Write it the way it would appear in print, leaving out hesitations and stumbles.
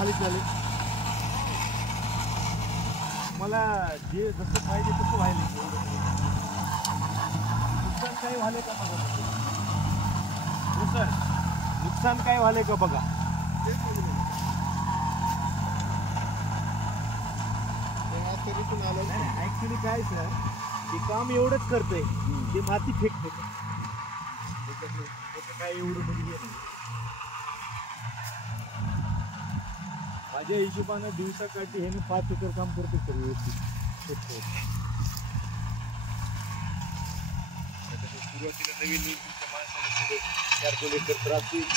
खाली झाले. मला जे जसं पाहिजे तसं व्हायला नुकसान काय व्हायला का बघा. नुकसान काय व्हायला का बघा. ऍक्च्युली काय सर ते काम एवढंच करतंय ते माती फेकते काय एवढं म्हणजे माझ्या हिशोबानं दिवसाकाठी हे 5 एकर काम करते सर व्यवस्थित. सुरुवातीला नवीन तुमच्या माणसाला 4-2 एकर त्रास होईल.